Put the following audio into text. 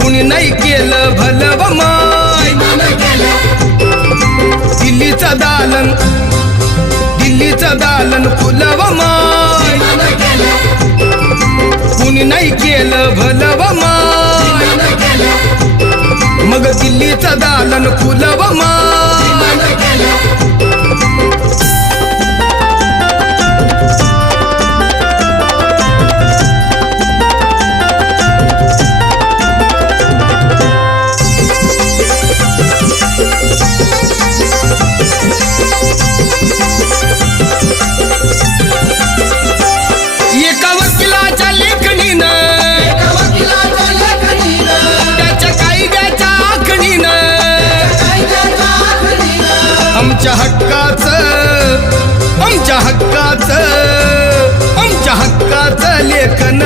कुणी नाही केलं भलं व माय दिल्लीचा दालन फुलं व माय कुणी नाही केलं भलं व माय मग दिल्लीचा दालन फुलं व माय